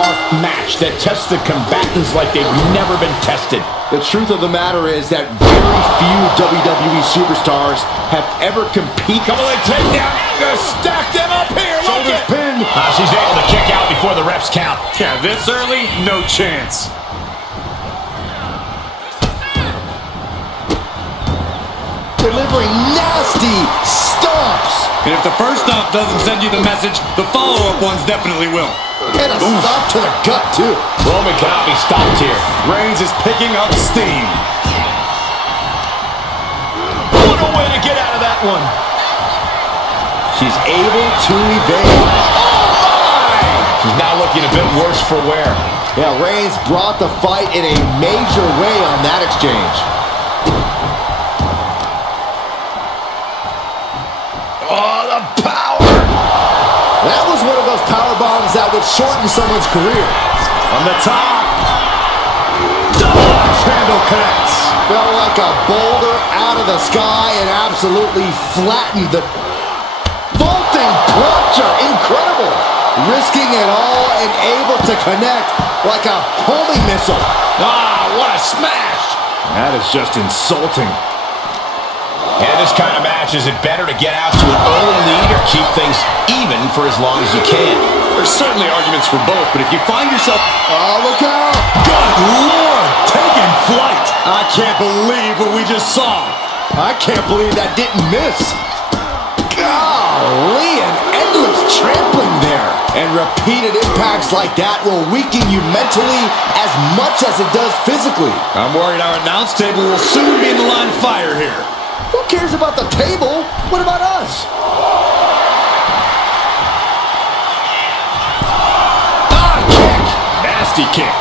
benchmark match that tests the combatants like they've never been tested. The truth of the matter is that very few WWE superstars have ever competed. Couple of takedown, stack them up here. Shoulders pinned. She's able to kick out before the refs count. Yeah, this early, no chance. Delivering nasty stomps. And if the first stomp doesn't send you the message, the follow-up ones definitely will. And a stomp to the gut, too. Roman cannot be stopped here. Reigns is picking up steam. What a way to get out of that one. She's able to evade. She's now looking a bit worse for wear. Yeah, Reigns brought the fight in a major way on that exchange. Oh, the power! That was one of those power bombs that would shorten someone's career. On the top. Double handle connects. Felt like a boulder out of the sky and absolutely flattened the vaulting plunger. Incredible. Risking it all and able to connect like a homing missile. Ah, what a smash! That is just insulting. And this kind of match, is it better to get out to an early lead or keep things even for as long as you can? There's certainly arguments for both, but if you find yourself... Oh, look out! Good Lord! Taking flight! I can't believe what we just saw. I can't believe that didn't miss. Golly, an endless trampling there. And repeated impacts like that will weaken you mentally as much as it does physically. I'm worried our announce table will soon be in the line of fire here. Who cares about the table? What about us? Kick! Nasty kick.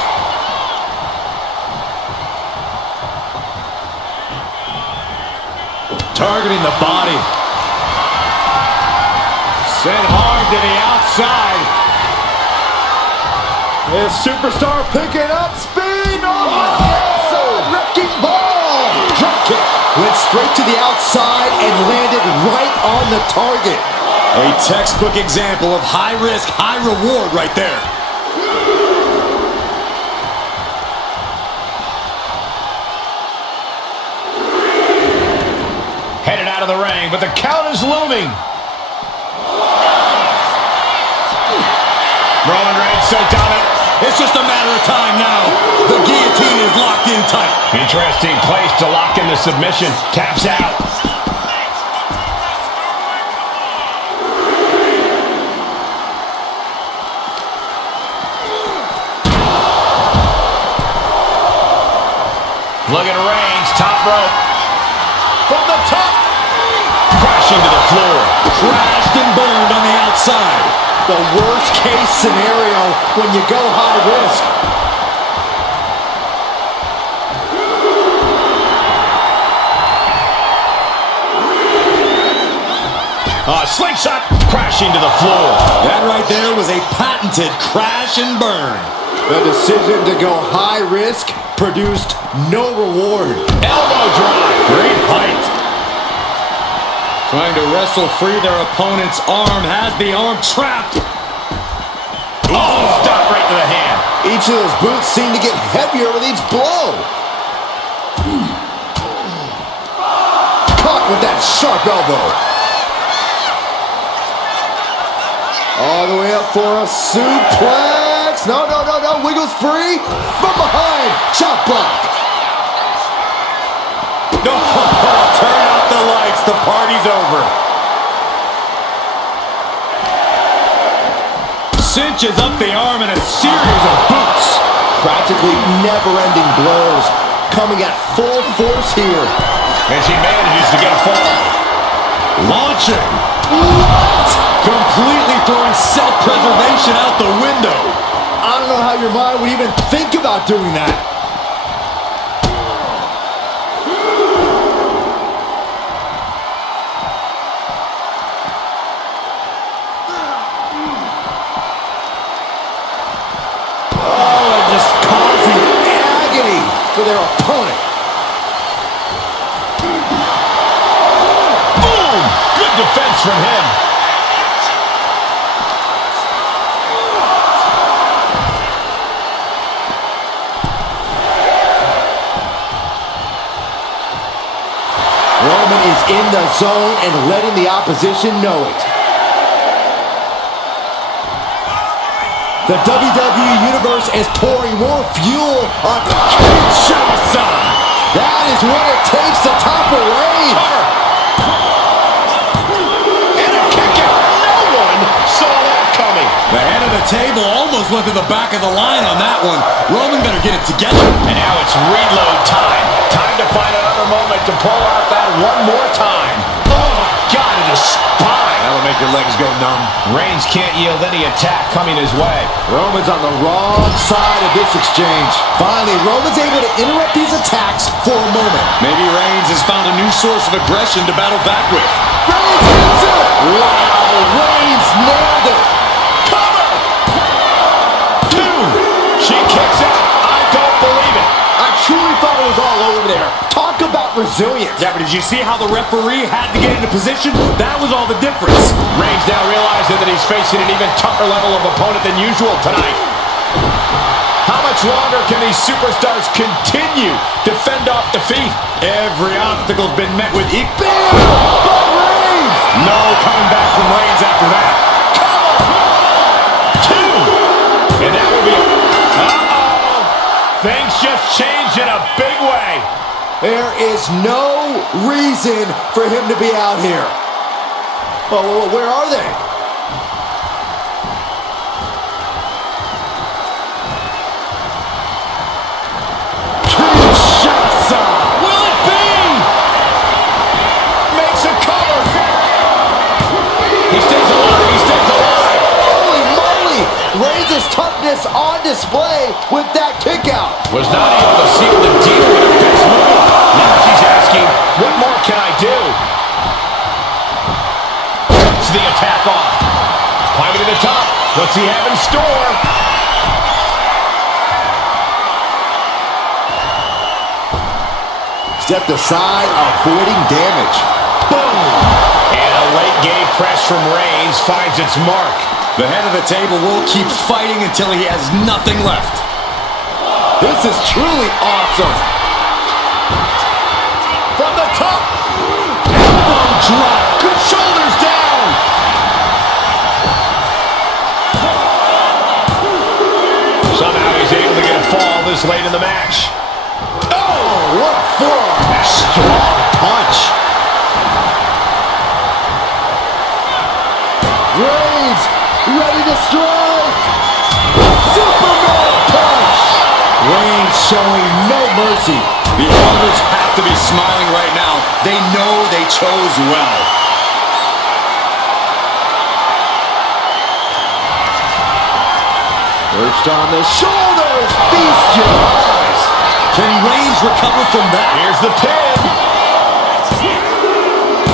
Targeting the body. Sent hard to the outside. This superstar picking up speed. Oh, wrecking ball. Drop kick. Went straight to the outside and landed right on the target. A textbook example of high risk, high reward right there. Headed out of the ring, but the count is looming. Roman Reigns so dominant. It's just a matter of time now. The guillotine is locked in tight. Interesting place to lock in the submission. Taps out. Look at Reigns, top rope. From the top. Crashing to the floor. Crashed and burned on the outside. The worst case scenario when you go high risk. Slingshot crashing to the floor. That right there was a patented crash and burn. The decision to go high risk produced no reward. Elbow drop. Great height. Trying to wrestle free their opponent's arm, has the arm trapped. Oh, stop right to the hand. Each of those boots seem to get heavier with each blow. Caught with that sharp elbow. All the way up for a suplex. No. Wiggles free. From behind. Chop block. No, turn out the lights. The party's over. Cinches up the arm in a series of boots. Practically never-ending blows. Coming at full force here. And she manages to get a fall. Launching. What? Completely throwing self-preservation out the window. I don't know how your mind would even think about doing that. Oh, and just causing agony for their opponent. Boom! Good defense from him. in the zone and letting the opposition know it. The WWE Universe is pouring more fuel on Kinshasa. That is what it takes to topple Reigns. And a kick out. No one saw that coming. The head of the table almost went to the back of the line on that one. Roman better get it together. And now it's reload time. Time to find another moment to pull out that one more time. Oh, my God, in the spine. That'll make your legs go numb. Reigns can't yield any attack coming his way. Roman's on the wrong side of this exchange. Finally, Roman's able to interrupt these attacks for a moment. Maybe Reigns has found a new source of aggression to battle back with. Reigns hits it! Wow, Reigns nailed it! Cover! 2. She kicks out. I don't believe it. I truly thought it was all over there. Talk about resilience. Yeah, but did you see how the referee had to get into position? That was all the difference. Reigns now realizing that he's facing an even tougher level of opponent than usual tonight. How much longer can these superstars continue to fend off defeat? Every obstacle's been met with equal. But Reigns! No coming back from Reigns after that. Cover! 2. And that will be a... Uh-oh! Things just changed in a big way. There is no reason for him to be out here. Well, where are they? Kinshasa! Will it be? Makes a cover. He stays alive. He stays alive. Holy moly! Reigns' toughness on display with that kick out. Was not able to seal the deal with her best move. Now she's asking, what more can I do? Cuts the attack off. Climbing to the top. What's he have in store? Stepped aside, avoiding damage. Boom! And a late game press from Reigns finds its mark. The head of the table will keep fighting until he has nothing left. This is truly awesome. From the top. Elbow drop. Good shoulders down. Somehow he's able to get a fall this late in the match. Oh, what a forearm. Strong punch. Reigns, ready to strike. Superman punch. Reigns showing no mercy. The owners have to be smiling right now. They know they chose well. Perched on the shoulders. Feast your eyes. Can Reigns recover from that? Here's the pin.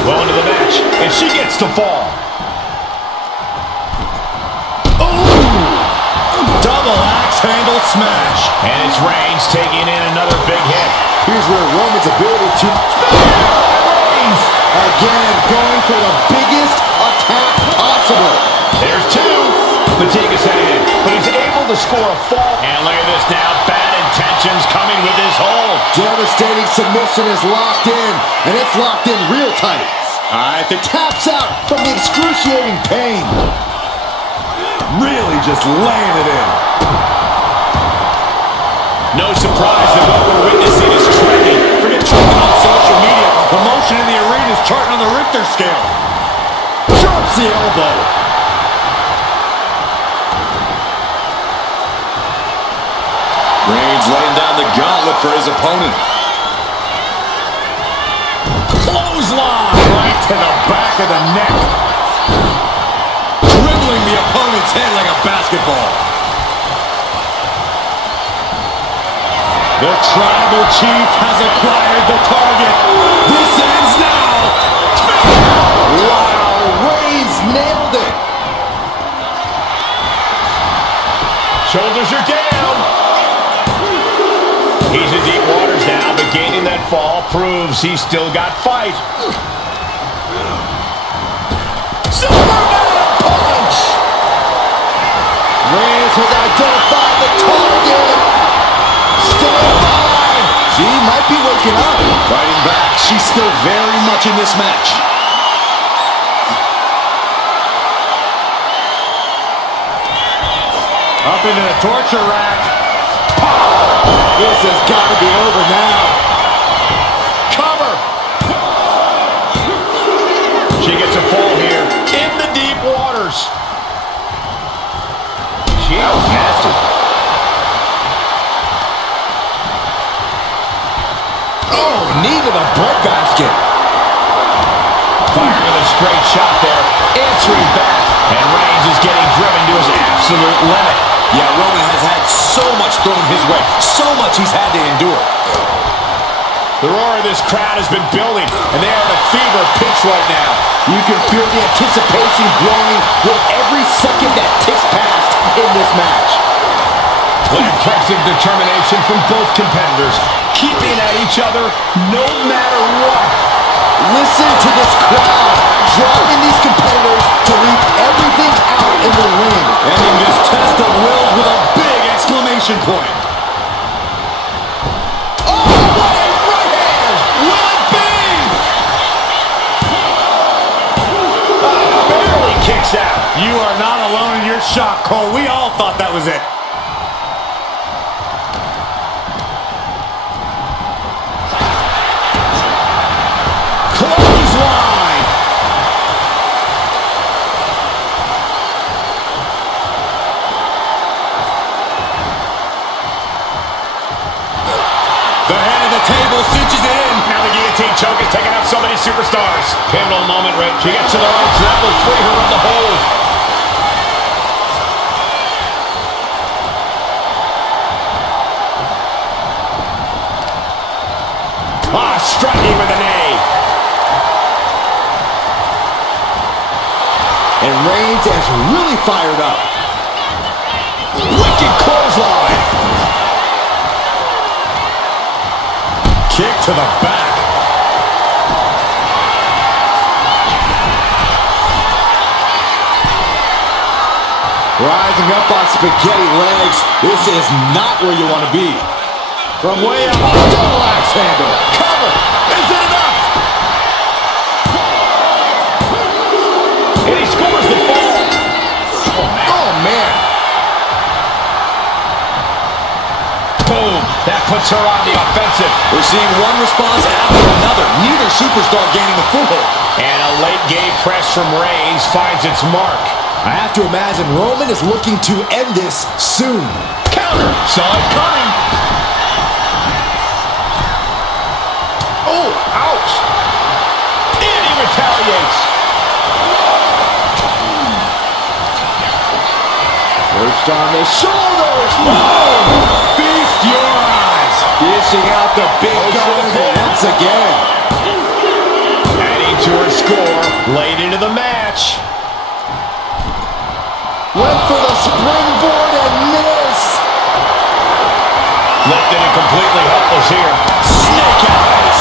Well into the match, and she gets the fall. Double axe handle smash. And it's Reigns taking in another big hit. Here's where Roman's ability to... Reigns! Again, going for the biggest attack possible. There's 2. Fatigue is setting in, but he's able to score a fall. And look at this now. Bad intentions coming with his hold. Devastating submission is locked in, and it's locked in real tight. I think Taps out from the excruciating pain. really just laying it in. No surprise that what we're witnessing is trending. Forget trending on social media. Emotion in the arena is charting on the Richter scale. Drops the elbow. Reigns laying down the gauntlet for his opponent. Clothesline right to the back of the neck. Dribbling the opponent's head like a basketball. The tribal chief has acquired the target. This ends now. Wow, Reigns nailed it. Shoulders are down. He's in deep waters now, but gaining that fall proves he's still got fight. Superman punch! Reigns has identified the target. Still alive. She might be waking up. Fighting back, She's still very much in this match. Up into the torture rack. This has got to be over now. Cover. She gets a fall here in the deep waters. She was nasty. Oh, knee to the breadbasket. Firing with a straight shot there. Answering back. And Reigns is getting driven to his absolute limit. Yeah, Roman has had so much thrown his way. So much he's had to endure. The roar of this crowd has been building, and they are at a fever pitch right now. You can feel the anticipation growing with every second that ticks past in this match. Impressive determination from both competitors, keeping at each other no matter what. Listen to this crowd, driving these competitors to leave everything out in the ring. Ending this test of wills with a big exclamation point. Oh, what a right hand! Will it be? Barely kicks out. You are not alone in your shock, Cole. We all thought that was it. Clothesline. The head of the table cinches it in. Now the guillotine choke is taking out so many superstars. Pivotal moment, right? She gets to the ropes, and that will free her of the hold. Striking with a knee. And Reigns has really fired up. Wicked clothesline. Kick to the back. Rising up on spaghetti legs. This is not where you want to be. From way up, double axe handle. Cover. Is it enough? And he scores the fall. Oh, man. Boom. That puts her on the offensive. We're seeing one response after another. Neither superstar gaining a foothold. And a late game press from Reigns finds its mark. I have to imagine Roman is looking to end this soon. Counter. Saw it coming. Oh, ouch. And he retaliates. Perched on the shoulders. Oh, feast your eyes. Dishing out the big guns once again. Adding to her score late into the match. Went for the springboard and missed. Lifted and completely helpless here. Snake eyes.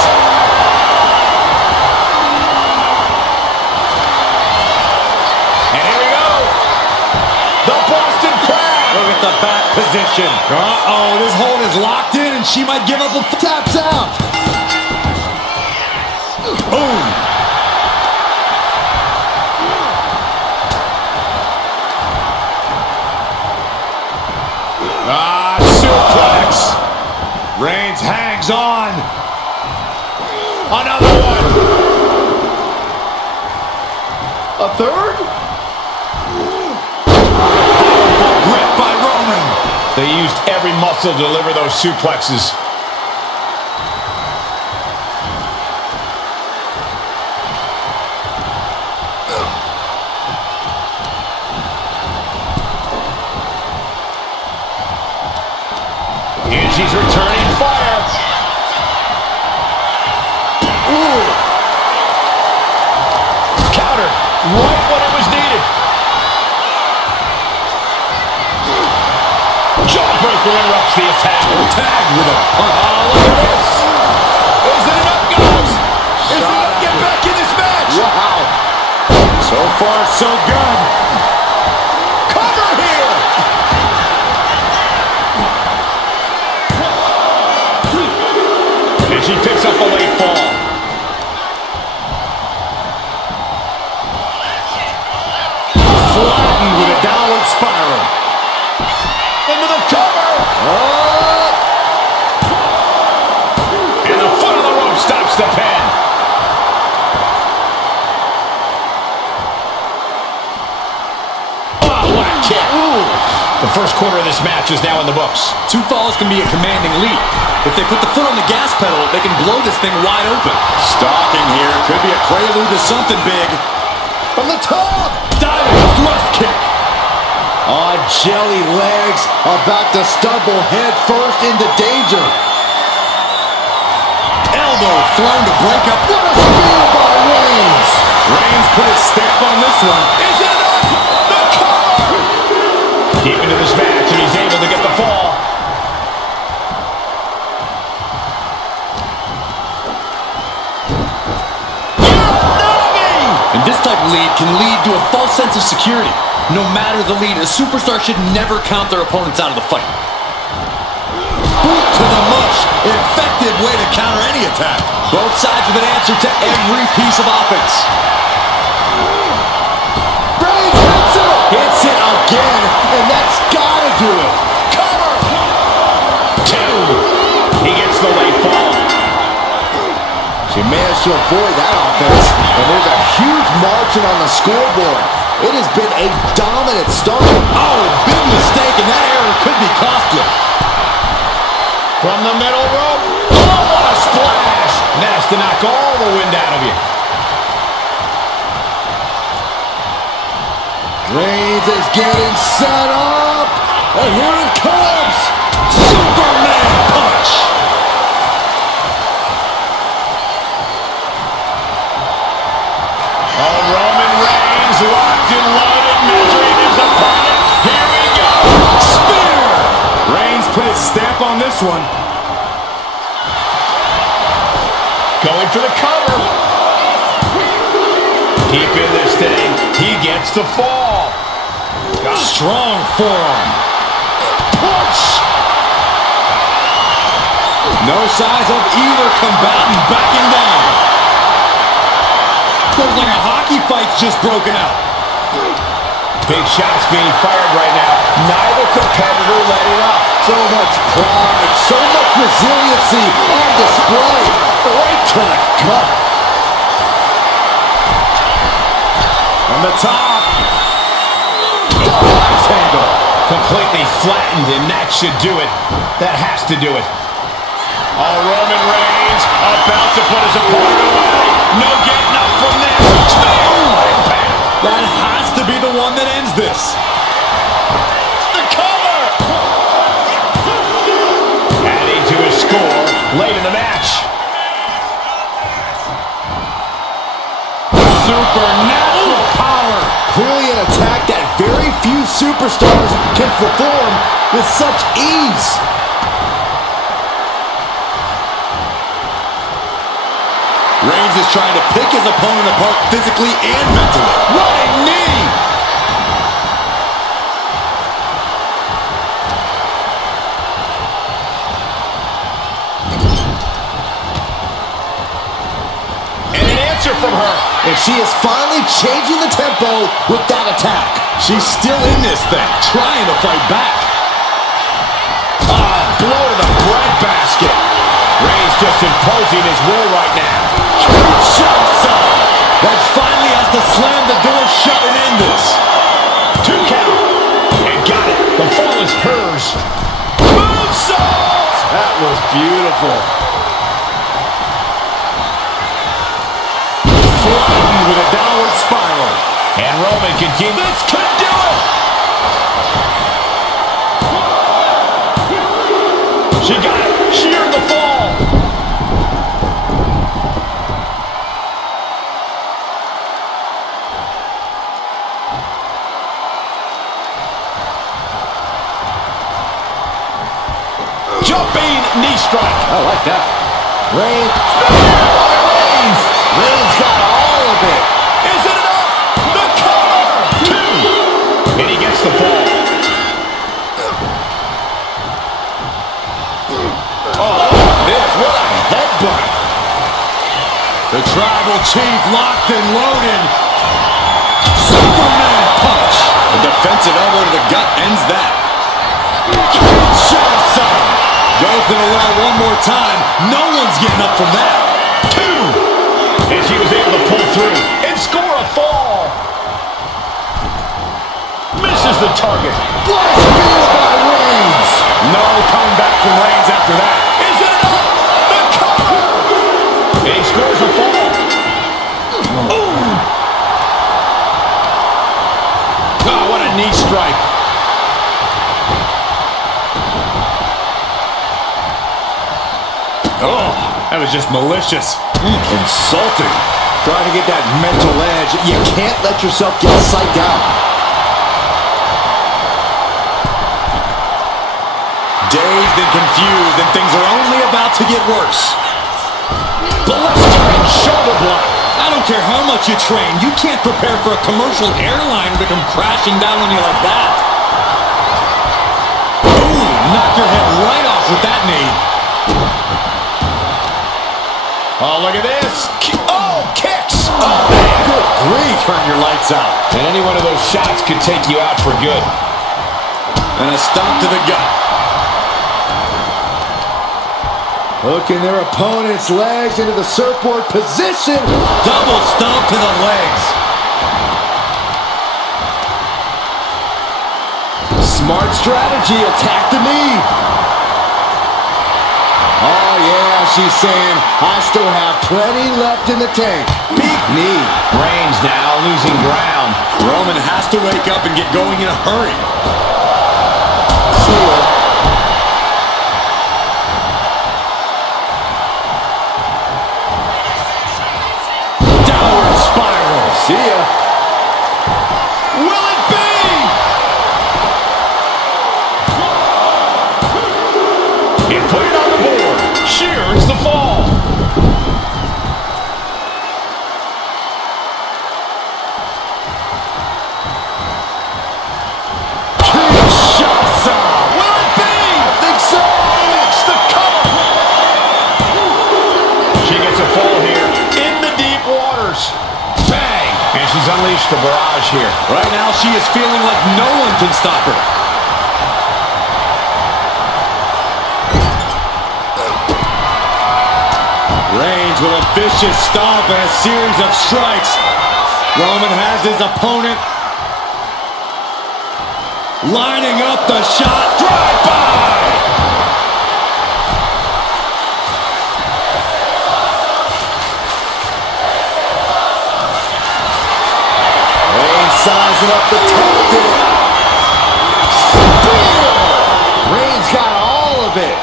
And here we go. The Boston Crab. Look at the back position. Uh-oh, this hold is locked in and she might give up a... Taps out. Boom. Suplex. Reigns hangs on. Another one. A third? Grip by Roman. They used every muscle to deliver those suplexes. And she's returning fire. Ooh. Counter. Right when it was needed. Jawbreaker interrupts the attack. Tagged with a... Oh, look at this. Is it enough, guys? Is it enough to get back in this match? Wow. So far, so good. Cover here. And she picks up a late fall. into the cover. Oh! And the foot on the rope stops the pin. Oh, what a kick. The first quarter of this match is now in the books. Two falls can be a commanding lead. If they put the foot on the gas pedal, they can blow this thing wide open. Stalking here. Could be a prelude to something big. From the top! Diving thrust kick. On jelly legs, about to stumble head first into danger. Elbow thrown to break up. What a spear by Reigns! Reigns put his stamp on this one. Is it enough? The cover! Deep into this match, and he's able to get the fall. And this type of lead can lead to a false sense of security. No matter the lead, a superstar should never count their opponents out of the fight. Boot to the mush. Effective way to counter any attack. Both sides with an answer to every piece of offense. Reigns hits it! Hits it again, and that's gotta do it. Cover! Two. He gets the late fall. She managed to avoid that offense, and there's a huge margin on the scoreboard. It has been a dominant start. Oh, big mistake, and that error could be costly. From the middle rope. Oh, what a splash! That's to knock all the wind out of you. Reigns is getting set up, and here it comes. Superman punch. Oh, Roman Reigns locked and loaded, measuring his opponent. Here we go. Spear. Reigns put his stamp on this one. Going for the cover. Keeping this thing. He gets the fall. Strong forearm. Punch. No signs of either combatant backing down. Looks like a hockey fight's just broken out. Big shots being fired right now. Neither competitor letting up. So much pride, so much resiliency on display. Right to the gut. From the top. Double axe handle. Completely flattened, and that should do it. That has to do it. Oh, Roman Reigns about to put his opponent away. No getting up from this. That has to be the one that ends this. The cover. Adding to his score late in the match. Supernatural power. Clearly an attack that very few superstars can perform with such ease. Reigns is trying to pick his opponent apart physically and mentally. Running knee. And an answer from her. And she is finally changing the tempo with that attack. She's still in this thing, trying to fight back. Blow to the breadbasket. Reigns just imposing his will right now. That finally has to slam the door shut and end this. 2 count. And got it. The fall is hers. Moonsault! That was beautiful. Flattened with a downward spiral. And Roman continues. This could do it! She got it. She earned the fall. Jumping knee strike. I like that. Reigns got all of it. Is it enough? The cover! 2. And he gets the fall. Oh, this, what a headbutt. The tribal chief locked and loaded. Superman punch. A defensive elbow to the gut ends that. both in a row one more time. No one's getting up from that. 2. And she was able to pull through and score a fall. Misses the target. What a spear by Reigns. No coming back from Reigns after that. Is it enough? The cover. And he scores a fall. Ooh. Oh, what a knee strike. Oh, that was just malicious. Insulting. Trying to get that mental edge. You can't let yourself get psyched out. Dazed and confused, and things are only about to get worse. Blistering shoulder block. I don't care how much you train, you can't prepare for a commercial airline to come crashing down on you like that. Ooh, knock your head right off with that knee. Oh, look at this. Oh, kicks. Oh, man. Good grief, turn your lights out. And any one of those shots could take you out for good. And a stomp to the gut. Hooking their opponent's legs into the surfboard position. Double stomp to the legs. Smart strategy. Attack the knee. Oh, yeah, she's saying, I still have plenty left in the tank. Big knee. Reigns now losing ground. Roman has to wake up and get going in a hurry. See ya. Downward spiral. See ya. Will it be? And put it on the board. Shears the fall. Kinshasa. Will it be? I think so. It's the cover. She gets a fall here in the deep waters. Bang! And she's unleashed the barrage here. Right now, she is feeling like no one can stop her. Reigns with a vicious stomp and a series of strikes. Roman has his opponent lining up the shot. Drive-by! Reigns sizing up the target. Spear! Reigns got all of it.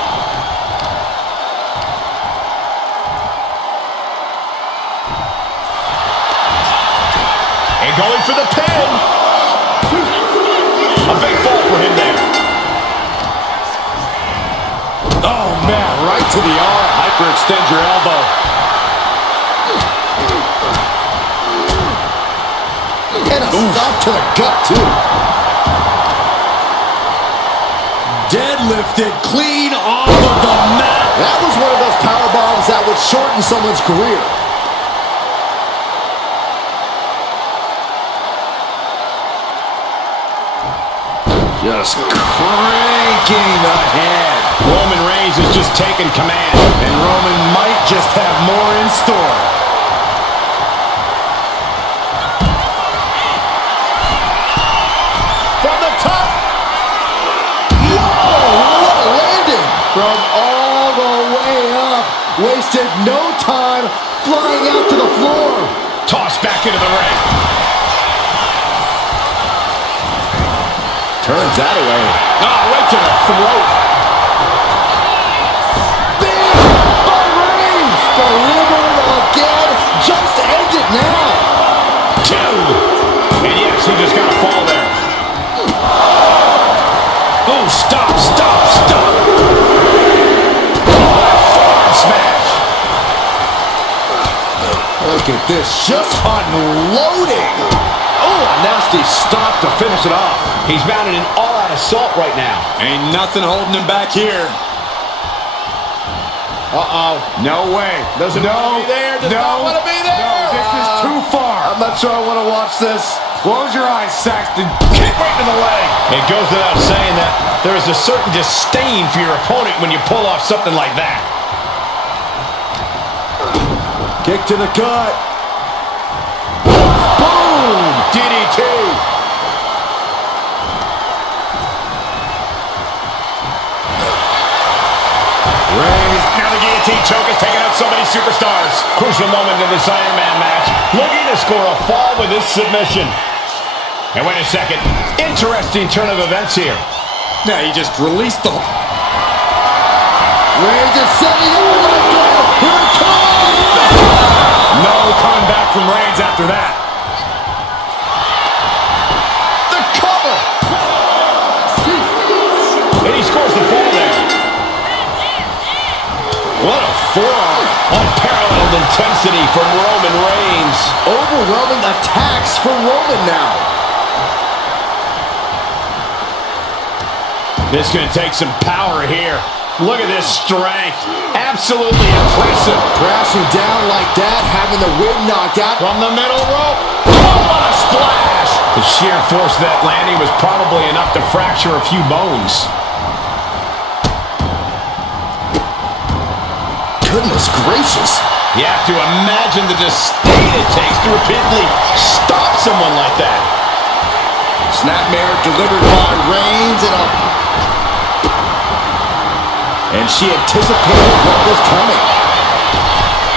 And going for the pin. A big fall for him there. Oh, man, right to the arm. Hyperextend your elbow. And a stop to the gut, too. Deadlifted clean off of the mat. That was one of those power bombs that would shorten someone's career. Just cranking the head. Roman Reigns is just taking command. And Roman might just have more in store. From the top. Whoa, what a landing. From all the way up. Wasted no time flying out to the floor. Tossed back into the ring. Turns that away. Right to the throat. Big by Reigns. Delivered again. Just end it now. 2. And yes, he just got a fall there. Oh, stop. Forward smash. Look at this. Just unloading. Oh, a nasty stop to finish it off. He's mounted an all-out assault right now. Ain't nothing holding him back here. Uh-oh. No way. Doesn't want to be there. Does not want to be there. No, this is too far. I'm not sure I want to watch this. Close your eyes, Saxton. Kick right to the leg. It goes without saying that there is a certain disdain for your opponent when you pull off something like that. Kick to the gut. Boom! DDT. Reigns. Now the guillotine choke is taking out so many superstars. Crucial moment in this Iron Man match. Looking to score a fall with this submission. And wait a second. Interesting turn of events here. Now he just released the... Reigns is setting up right there. Here it comes. No coming back from Reigns after that. The cover. And he scores the fall there. What a forearm. Unparalleled intensity from Roman Reigns. Overwhelming attacks for Roman now. This is going to take some power here. Look at this strength. Absolutely impressive. Crashing down like that, having the wind knocked out. From the middle rope. Oh, what a splash. The sheer force of that landing was probably enough to fracture a few bones. Goodness gracious. You have to imagine the disdain it takes to repeatedly stop someone like that. Snapmare delivered by Reigns and she anticipated what was coming.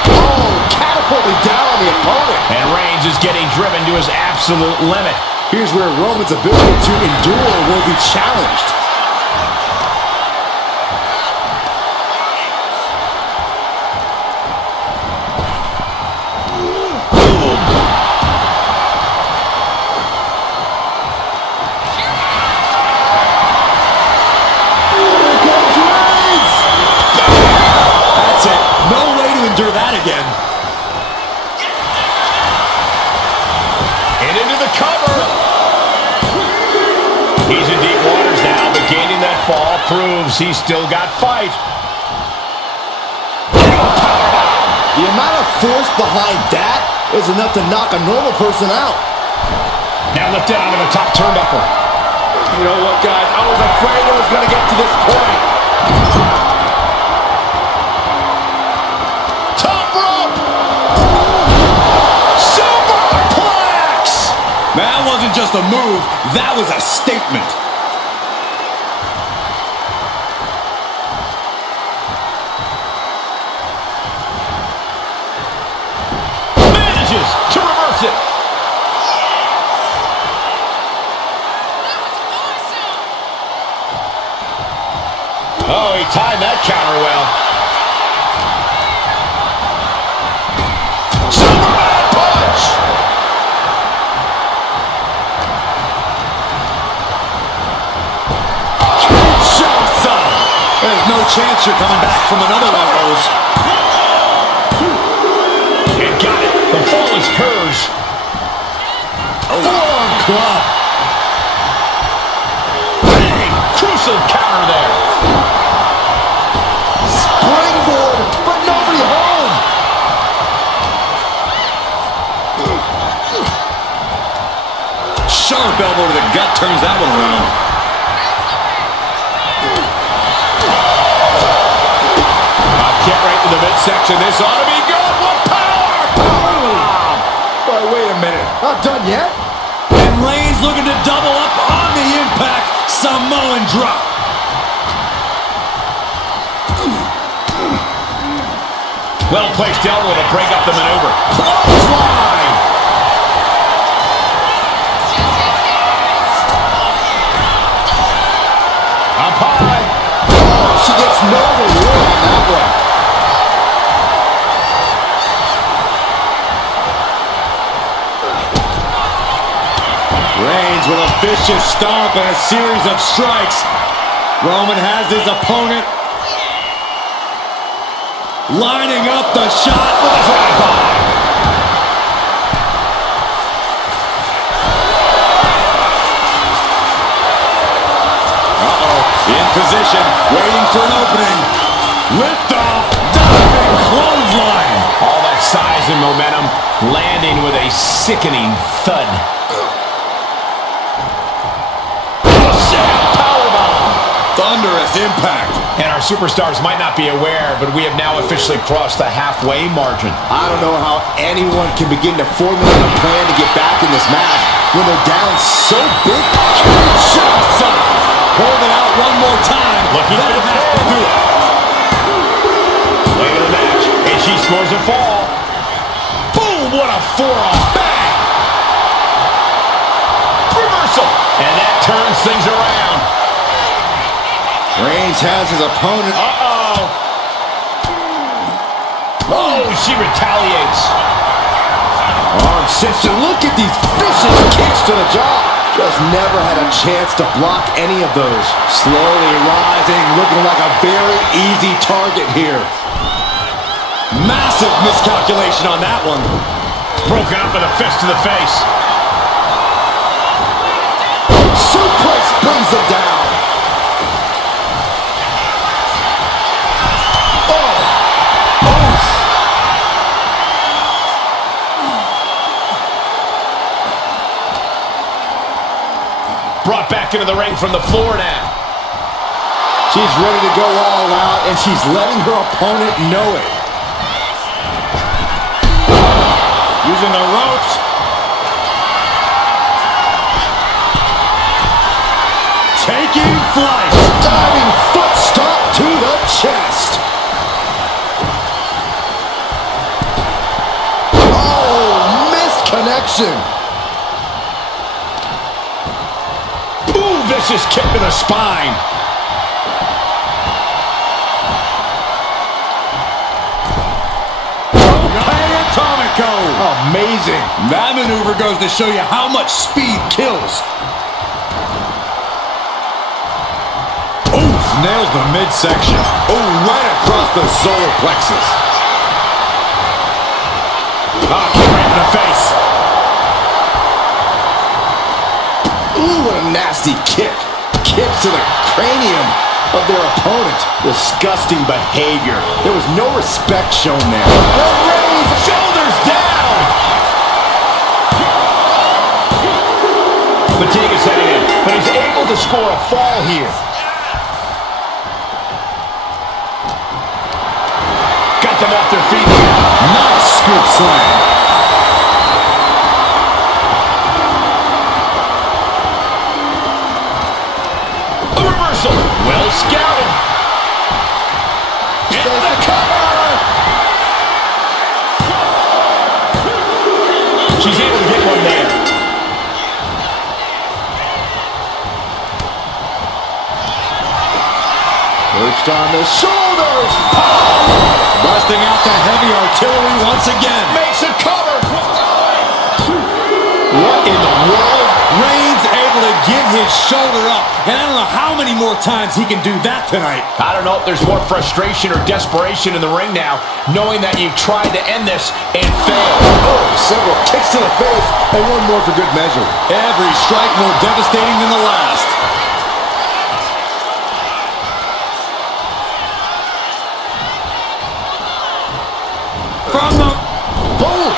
Oh, catapulted down on the opponent. And Reigns is getting driven to his absolute limit. Here's where Roman's ability to endure will be challenged. He's in deep waters now, but gaining that fall proves he's still got fight. The amount of force behind that is enough to knock a normal person out. Now lifted onto the top turnbuckle. You know what, guys? I was afraid it was going to get to this point. Top rope! Superplex! That wasn't just a move, that was a statement. Manages to reverse it. Oh, he timed that counter well. Superman punch! Kinshasa! There's no chance you're coming back from another one of those. And got it. The fall is hers. Forearm club. Bang! Crucial counter there. Springboard, but nobody home. Sharp elbow to the gut turns that one around. Kick right to the midsection. This ought to be good. What power! Powerbomb! But wait a minute, not done yet? And Reigns looking to double up on the impact. Samoan drop. Well-placed elbow to break up the maneuver. Clothesline! Up high. Oh, she gets no reward on that one. Reigns with a vicious stomp and a series of strikes. Roman has his opponent lining up the shot with a drive-by. In position, waiting for an opening. Lift off, diving clothesline. All that size and momentum landing with a sickening thud. thunderous impact. And our superstars might not be aware, but we have now officially crossed the halfway margin. I don't know how anyone can begin to formulate a plan to get back in this match when they're down so big. Shots up. Holding out one more time. Looking for the has to do it. Late in the match, and she scores a fall. Boom! What a forearm. Bang! Reversal. And that turns things around. Reigns has his opponent. Uh-oh. Oh, she retaliates. Arm sister, look at these vicious kicks to the jaw. Just never had a chance to block any of those. Slowly rising, looking like a very easy target here. Massive miscalculation on that one. Broken up with a fist to the face. Suplex brings him down. Brought back into the ring from the floor now. She's ready to go all out, and she's letting her opponent know it. Using the ropes. Taking flight. Diving foot stomp to the chest. Oh, missed connection. Ooh, vicious kick to the spine. Atomico. Amazing. That maneuver goes to show you how much speed kills. Ooh, nails the midsection. Oh, right across the solar plexus. Ah, kick right in the face. Ooh, what a nasty kick. Kicks to the cranium of their opponent. Disgusting behavior. There was no respect shown there. Shoulders down. Fatigue is setting in, but he's able to score a fall here. Got them off their feet here. Nice scoop slam. A reversal. Well scouted. There's the cover. She's able to get one there. Perched on the shoulders. Busting out the heavy artillery once again. Makes a cover. What in the world? Reigns able to get his shoulder up. And I don't know how many more times he can do that tonight. I don't know if there's more frustration or desperation in the ring now, knowing that you've tried to end this and failed. Oh, several kicks to the face, and one more for good measure. Every strike more devastating than the last. From the Boom!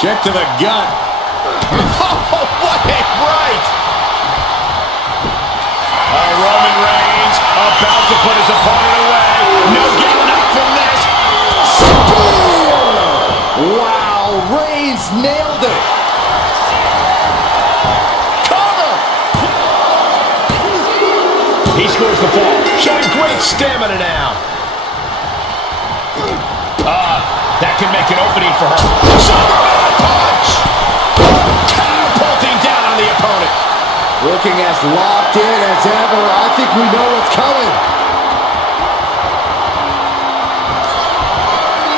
kick to the gut. Oh, what a right! Roman Reigns about to put his opponent away. No getting up from this. Spear! Wow, Reigns nailed it. Cover! He scores the fall, showing great stamina now. That can make an opening for her. Superman punch! Catapulting down on the opponent. Looking as locked in as ever. I think we know what's coming.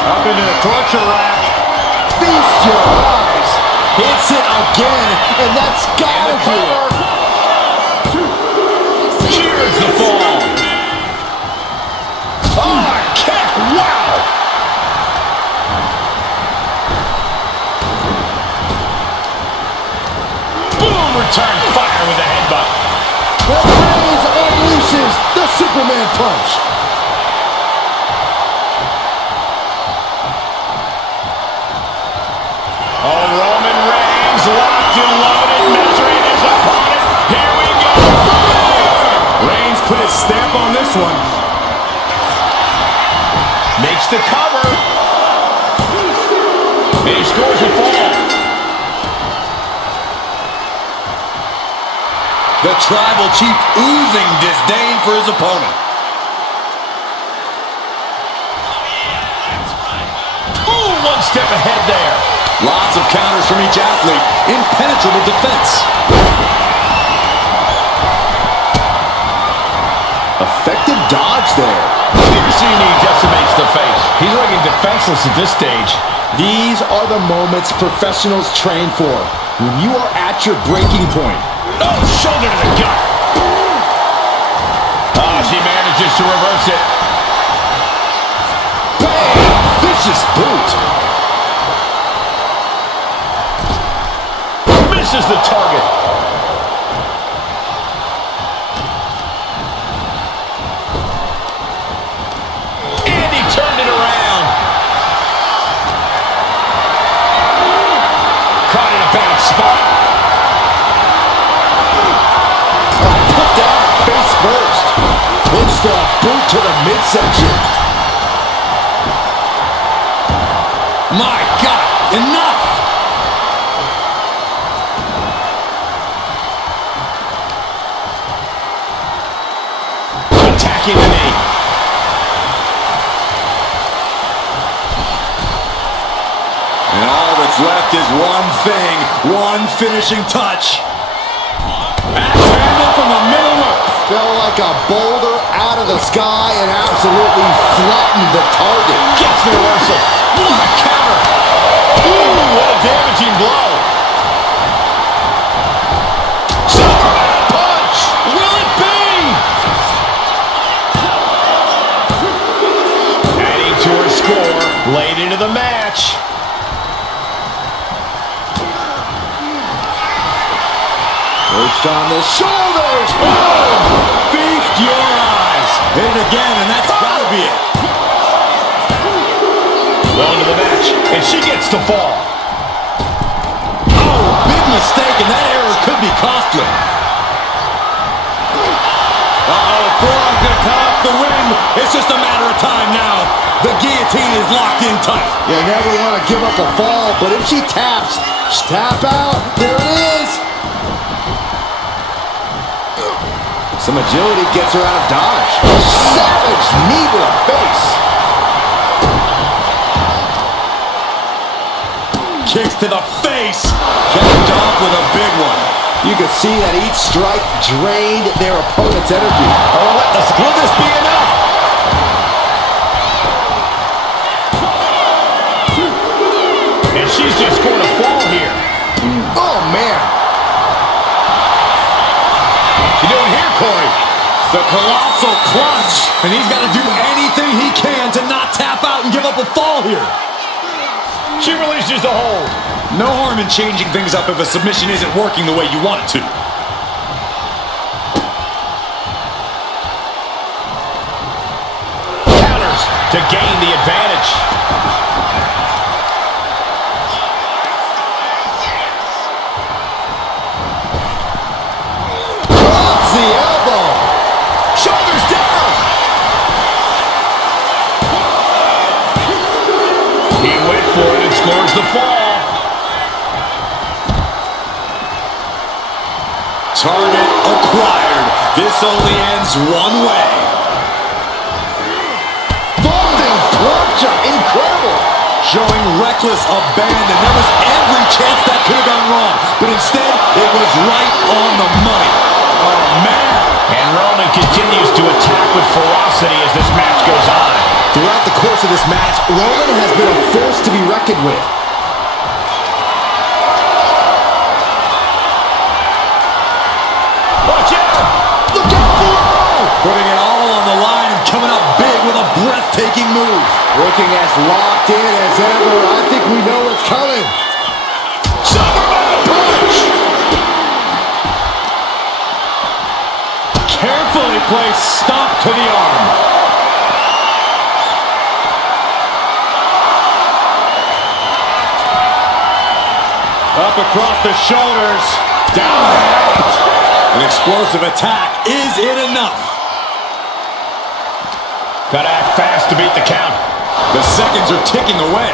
Up into the torture rack. Feast your eyes. Hits it again, and that's gotta do it. Cheers the fall. Oh, a kick! Wow! Boom! Return fire with a headbutt. But Reigns unleashes the Superman punch. Oh, Roman Reigns locked and loaded, measuring his opponent. Here one. Makes the cover. And he scores a fall. The Tribal Chief oozing disdain for his opponent. Ooh, one step ahead there. Lots of counters from each athlete. Impenetrable defense. Effective dodge there. Piercing knee decimates the face. He's looking defenseless at this stage. These are the moments professionals train for. When you are at your breaking point. Oh, shoulder to the gut. Oh, she manages to reverse it. Bang! Vicious boot. Misses the target. And he turned it around. Caught in a bad spot. Put down face first. Puts the boot to the midsection. My God, enough! Attacking the knee. And all that's left is one thing, one finishing touch. Axe handle from the middle rope. Fell like a boulder out of the sky and absolutely flattened the target. Gets the reversal. What a counter. Ooh, what a damaging blow. Superman punch. Will it be? Adding to her score late into the match. Perched on the shoulders. Boom! Feast your eyes. Hit it again, and that's gotta be it. Well into the match, and she gets the fall. Oh, big mistake, and that error could be costly. Uh-oh, forearm gonna cut off the win. It's just a matter of time now. The guillotine is locked in tight. You never want to give up a fall, but if she taps, tap out. There it is. Some agility gets her out of dodge. Savage knee to the face. Kicks to the face. Capped off with a big one. You can see that each strike drained their opponent's energy. Oh, will this be enough? And she's just going to fall here. Oh, man. You doing here, Corey? The colossal clutch. And he's got to do anything he can to not tap out and give up a fall here. She releases the hold. No harm in changing things up if a submission isn't working the way you want it to. Counters to gain the advantage. Drops the elbow. Shoulders down. He went for it and scores the fall. Target acquired. This only ends one way. Vaulting plunger. Incredible. Showing reckless abandon. There was every chance that could have gone wrong. But instead, it was right on the money. Oh, man. And Roman continues to attack with ferocity as this match goes on. Throughout the course of this match, Roman has been a force to be reckoned with. Watch out! Look out below! Putting it all on the line and coming up big with a breathtaking move. Looking as locked in as ever. I think we know what's coming. Superman punch! Carefully placed stomp to the arm. Up across the shoulders. Down and out. An explosive attack. Is it enough? Gotta act fast to beat the count. The seconds are ticking away.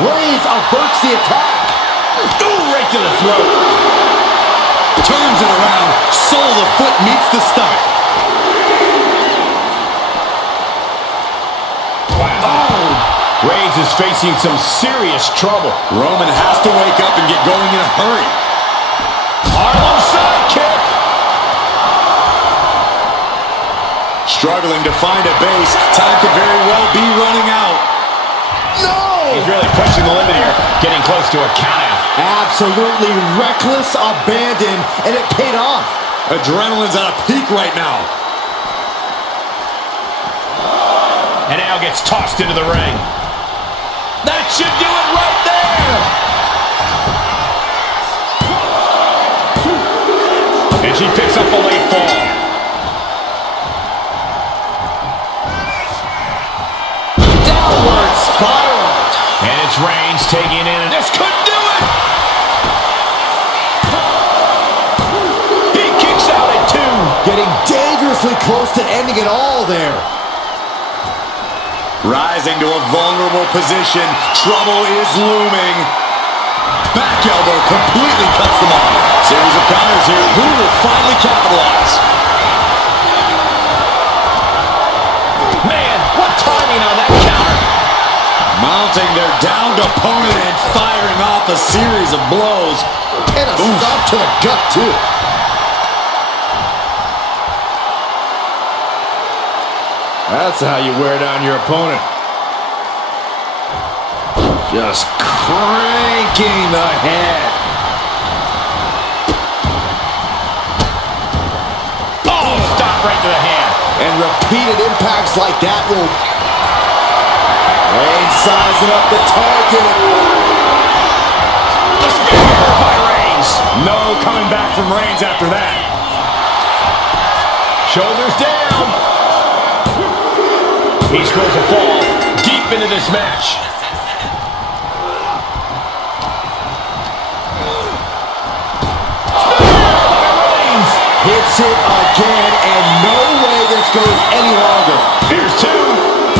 Reigns averts the attack. Ooh, right to the throat. Turns it around. Sole of the foot meets the stomach. Wow. Oh. Reigns is facing some serious trouble. Roman has to wake up and get going in a hurry. Harlem sidekick. Struggling to find a base. Time could very well be running out. No! He's really pushing the limit here, getting close to a countout. Absolutely reckless abandon, and it paid off. Adrenaline's at a peak right now. And now gets tossed into the ring. That should do it right there. And she picks up a late fall. Downward spiral. And it's Reigns taking in, and this could do it. He kicks out at 2. Getting dangerously close to ending it all there. Rising to a vulnerable position. Trouble is looming. Back elbow completely cuts them off. Series of counters here. Who will finally capitalize? Man, what timing on that counter. Mounting their downed opponent and firing off a series of blows. And a stop to the gut, too. That's how you wear down your opponent. Just cranking the head. Oh, stop right to the hand. And repeated impacts like that will... Reigns sizing up the target. The spear by Reigns. No coming back from Reigns after that. Shoulders down. He scores a fall deep into this match. Hits it again, and no way this goes any longer. Here's 2.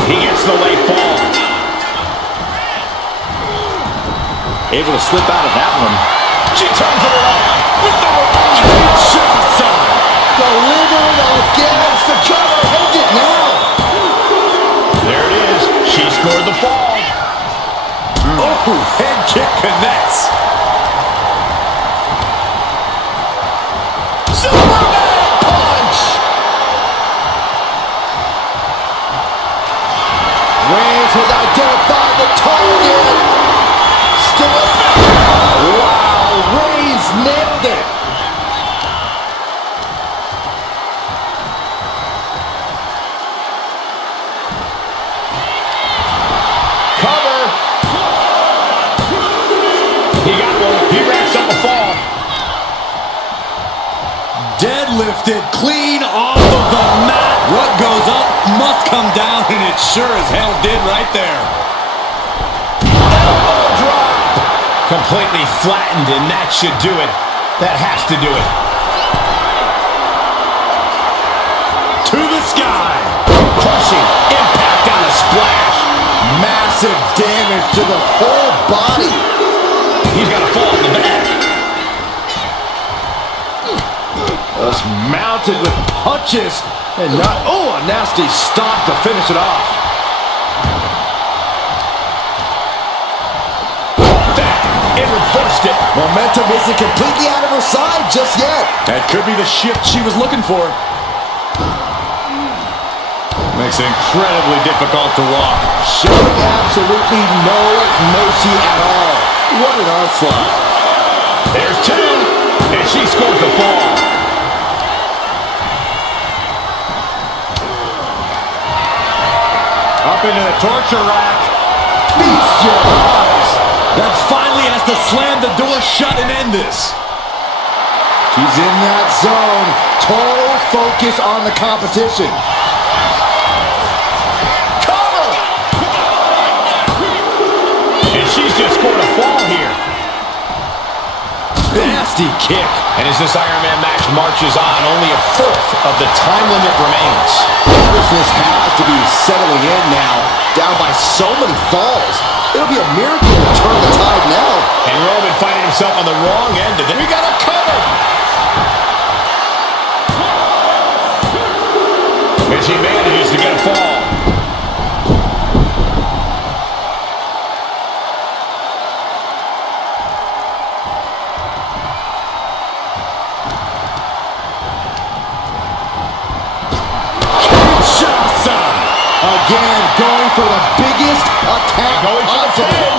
He gets the late fall. Able to slip out of that one. She turns it around with the shots on. Delivered against the cover. Hold it now. There it is. She scored the fall. Oh, head kick connects. Superman punch. Reigns has identified the target. Still. Wow, Reigns nailed it. Cover. He got one. He wraps up a fall. Deadlifted clean off of the mat. What goes up must come down, and it sure as hell did right there. Elbow drop. Completely flattened, and that should do it. That has to do it. To the sky. Crushing impact on a splash. Massive damage to the whole body. He's got a fall in the back. Just mounted with punches and not, oh, a nasty stop to finish it off. That, it reversed it. Momentum isn't completely out of her side just yet. That could be the shift she was looking for. Makes it incredibly difficult to walk. Showing absolutely no mercy at all. What an onslaught. There's 2, and she scores the fall. Up into the torture rack. Feast your eyes. That finally has to slam the door shut and end this. She's in that zone. Total focus on the competition. Cover! And she's just scored a fall here. Nasty nasty kick. And as this Iron Man match marches on, only a fourth of the time limit remains. Nervousness has to be settling in now, down by so many falls. It'll be a miracle to turn the tide now. And Roman finding himself on the wrong end of it. We got a cover. As he manages to get a fall. Again, going for the biggest attack possible.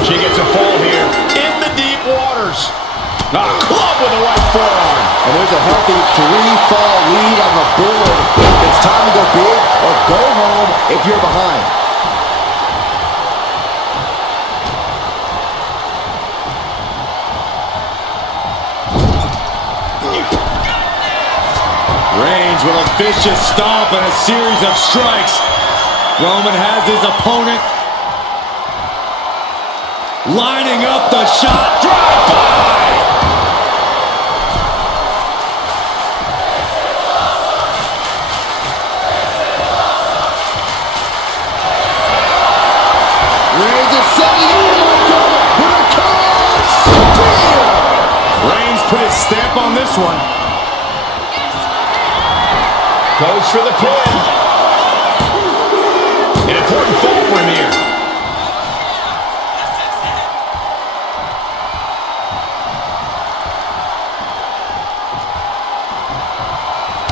She gets a fall here in the deep waters. A club with the right forearm. And there's a healthy 3-fall lead on the board. It's time to go big or go home if you're behind. Reigns with a vicious stomp and a series of strikes. Roman has his opponent lining up the shot. Drive-by! Reigns is setting up. Here it comes. Spear. Reigns put his stamp on this one. Goes for the pin. An important fall for him here.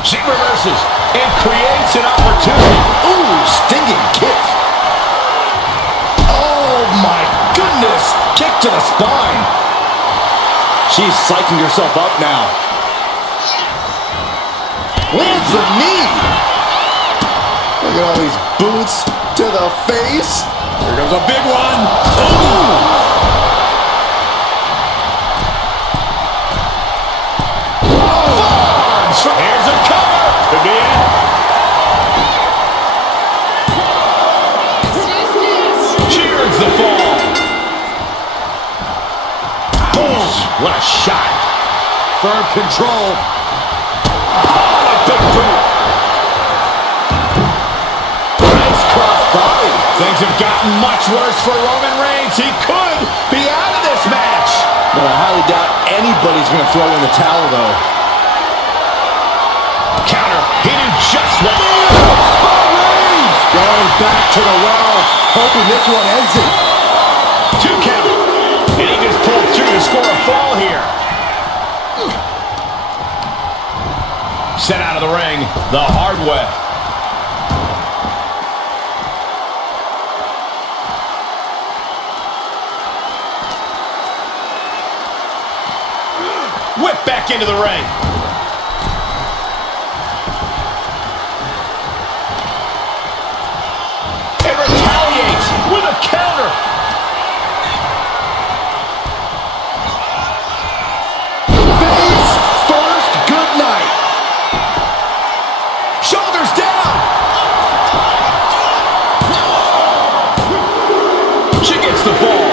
She reverses and creates an opportunity. Ooh, stinging kick. Oh my goodness. Kick to the spine. She's psyching herself up now. Lands the knee. Look at all these boots to the face. Here comes a big one. Ooh. Here's a cover. Could be it. Cheers the fall. Boom. What a shot. Firm control. Big boot. Nice cross body. Things have gotten much worse for Roman Reigns. He could be out of this match. But I highly doubt anybody's going to throw in the towel, though. Counter. He knew just what. Reigns going back to the well, hoping this one ends it. 2 count. And he just pulled through to score a fall here. Sent out of the ring the hard way. Whip back into the ring. And retaliates with a counter. Face first, good night. Shoulders down. She gets the ball.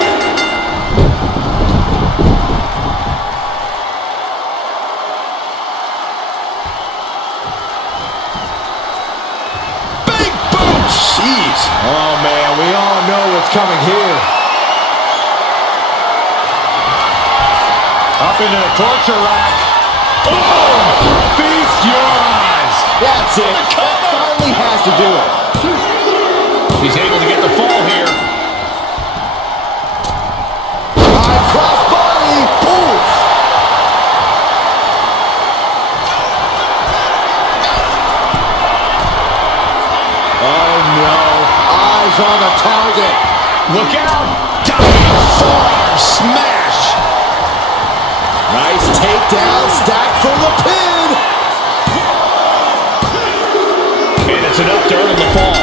Big boot. Jeez. Oh man, we all know what's coming here. Up into the torture rack. Oh! Feast your eyes. That's it. That finally has to do it. He's able to get the fall here. High cross body. Ooh. Oh no. Eyes on the target. Look out. Diving forearm smash. Nice takedown, stack for the pin. And it's enough to earn the fall.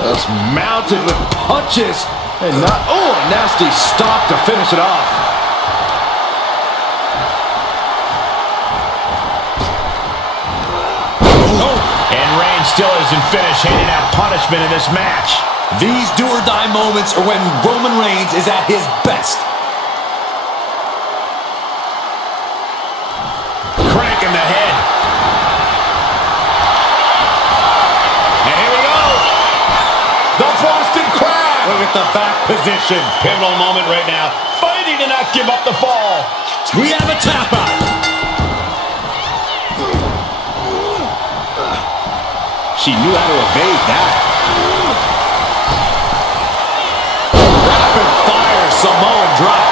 That's mounted with punches. And not, oh, a nasty stop to finish it off. And Reigns still isn't finished handing out punishment in this match. These do-or-die moments are when Roman Reigns is at his best. Cranking the head. And here we go. The Boston Crab. Look at the back position. Pivotal moment right now. Fighting to not give up the fall. We have a tap out. She knew how to evade that. Rapid fire Samoan drop.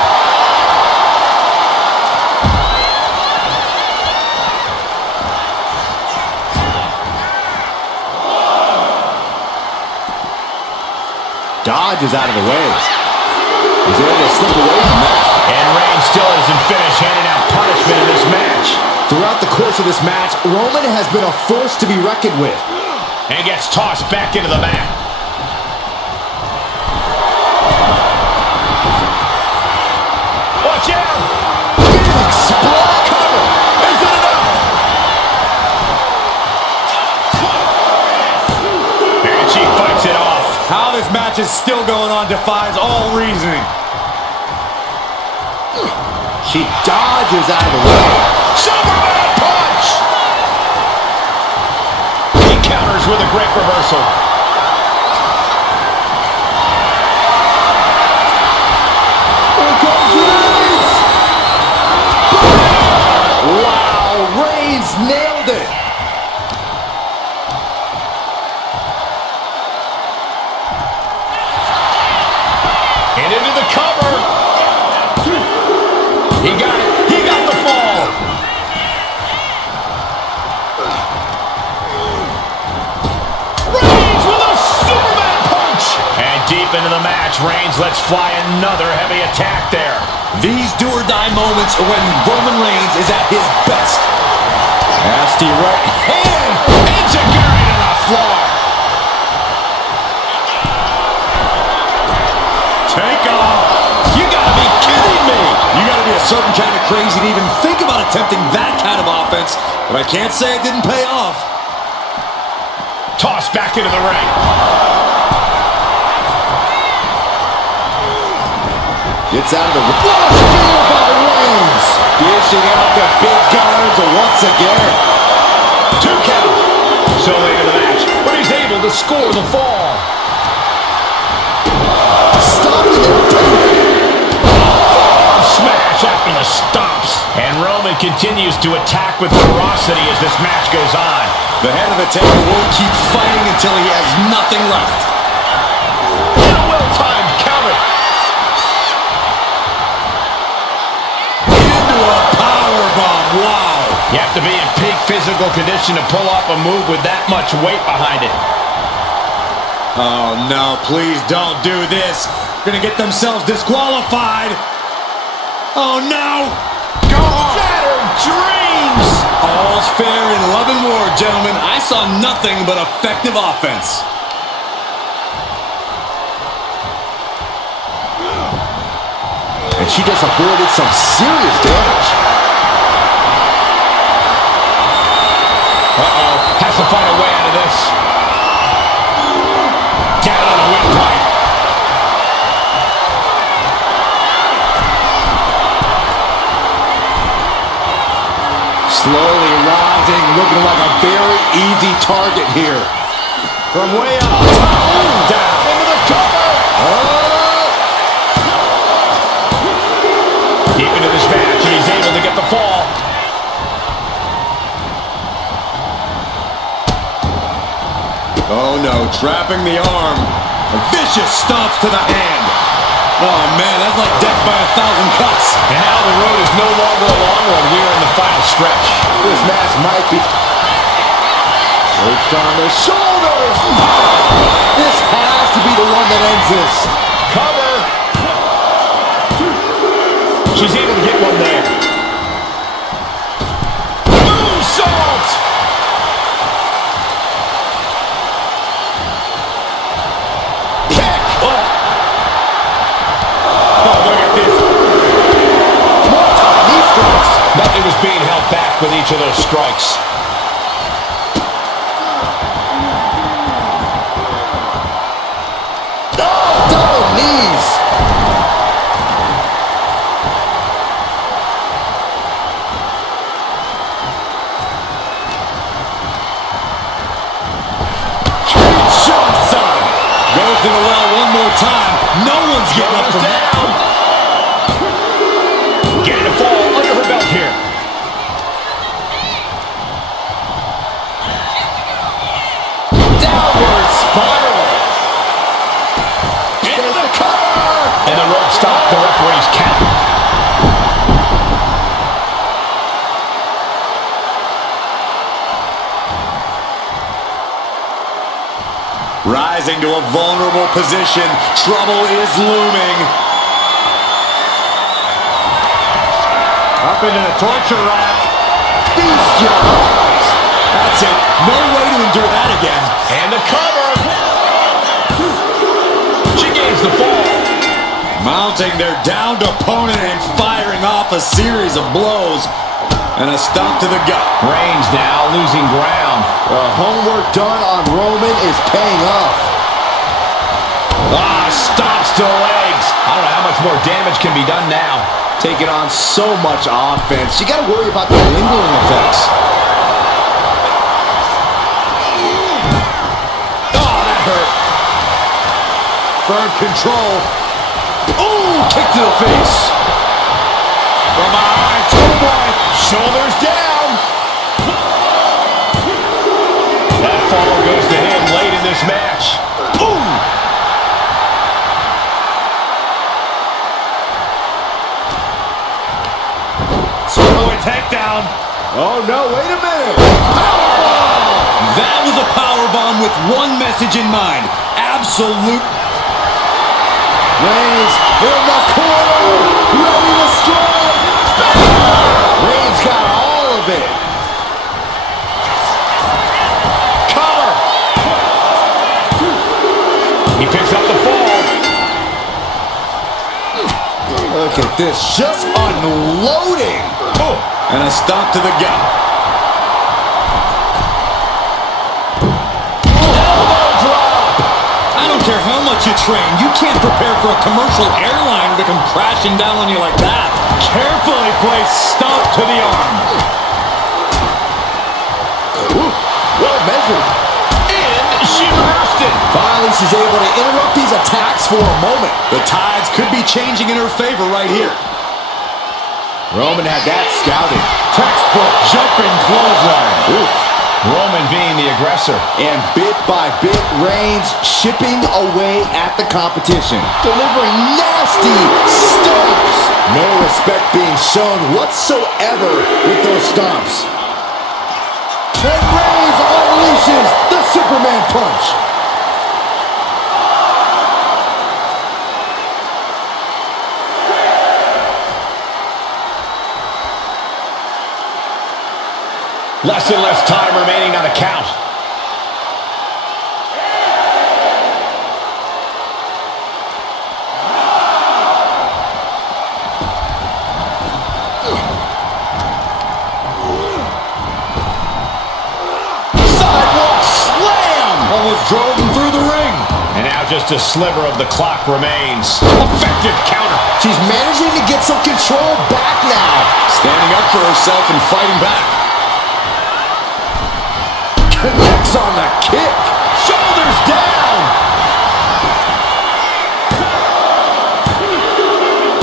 Dodge is out of the way. He's able to slip away from that. And Reigns still isn't finished handing out punishment in this match. Throughout the course of this match, Roman has been a force to be reckoned with. And gets tossed back into the mat. Watch out! Big splat cover. Is it enough? And she fights it off. How this match is still going on defies all reasoning. She dodges out of the way. Superman punch! He counters with a great reversal. Here comes Reigns! Wow, Reigns nailed it. And into the cover. He got it. He got the fall. Reigns with a Superman punch. And deep into the match, Reigns lets fly another heavy attack there. These do-or-die moments are when Roman Reigns is at his best. Nasty right hand. Enziguri to the floor. Take off. You gotta be kidding me. You gotta be a certain kind of crazy to even think about attempting that kind of offense. But I can't say it didn't pay off. Tossed back into the ring. Gets out of the way. What a steal by Reigns. Dishing out the big guns once again. 2 count. So late in the match, but he's able to score the fall. Stopping it. Smash after the stomps. And Roman continues to attack with ferocity as this match goes on. The head of the table won't keep fighting until he has nothing left. And a well-timed counter. Into a powerbomb. Wow. You have to be in peak physical condition to pull off a move with that much weight behind it. Oh, no, please don't do this. Gonna get themselves disqualified. Oh, no. Go on. Shattered dreams. All's fair in love and war, gentlemen. I saw nothing but effective offense. And she just avoided some serious damage. Uh-oh. Has to find a way out of this. Down on the windpipe. Slowly rising, looking like a very easy target here. From way up top. Down into the cover. Deep into this match, and he's able to get the fall. Oh, no, trapping the arm. A vicious stomps to the hand. Oh, man, that's like death by 1,000 cuts. And now the road is no longer a long one. We are in the final stretch. This match might be perched on the shoulders. This has to be the one that ends this. Cover. She's able to get one there. Moonsault. Kick. Oh, look at this. More time, he strikes. Nothing was being held back with each of those strikes. to the well one more time. No one's getting up from down. Getting a fall under her belt here. Downward spiral. Into the cover. And the rope stopped the referee's count. Rising to a vulnerable position. Trouble is looming. Up into the torture rack. Feast your eyes. That's it. No way to endure that again. And the cover. She gains the fall. Mounting their downed opponent and firing off a series of blows. And a stomp to the gut. Reigns now losing ground. The homework done on Roman is paying off. Stomps to the legs. I don't know how much more damage can be done now. Taking on so much offense. You got to worry about the lingering effects. Oh, that hurt. Firm control. Ooh, kick to the face. From behind, shoulders down. That fall goes to him late in this match. Ooh. Sirloin takedown. Oh no, wait a minute. That was a powerbomb with one message in mind. Absolute. Reigns in the corner, ready to strike. Reigns got all of it. Cover. He picks up the fall. Look at this, just unloading. Oh. And a stomp to the gut. Elbow drop. I don't care how much you train. You can't prepare for a commercial airline to come crashing down on you like that. Carefully placed stomp to the arm. Ooh, well measured. And she reversed it. Finally, she's able to interrupt these attacks for a moment. The tides could be changing in her favor right here. Roman had that scouted. Textbook jumping clothesline. Oof. Roman being the aggressor. And bit by bit, Reigns chipping away at the competition. Delivering nasty stomps. No respect being shown whatsoever with those stomps. And Reigns unleashes the Superman punch. Less and less time remaining on the count. Sidewalk slam. Almost drove him through the ring. And now just a sliver of the clock remains. Effective counter. She's managing to get some control back now. Standing up for herself and fighting back. Connects on the kick. Shoulders down.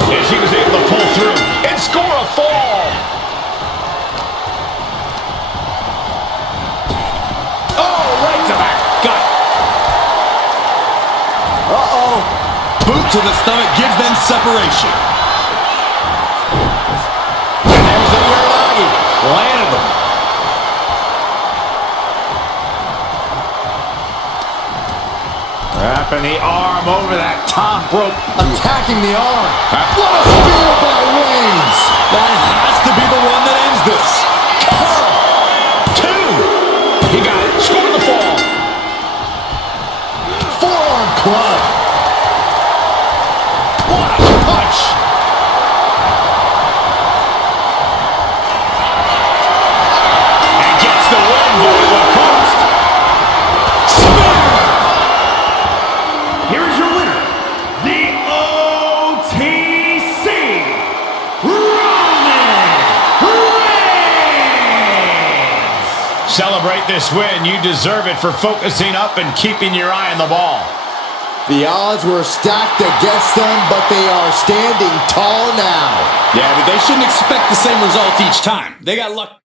And she was able to pull through and score a fall. Oh, right to the gut. Uh-oh. Boot to the stomach gives them separation. And there's the Uranagi. Landed them. Wrapping the arm over that top rope. Attacking the arm. What a spear by Reigns. That has to be the one that ends this. Two. He got it. Scored the fall. Forearm club. What a punch. And gets the win, but at what cost? Spear. Here is your winner, the OTC, Roman Reigns! Celebrate this win. You deserve it for focusing up and keeping your eye on the ball. The odds were stacked against them, but they are standing tall now. Yeah, but they shouldn't expect the same result each time. They got lucky.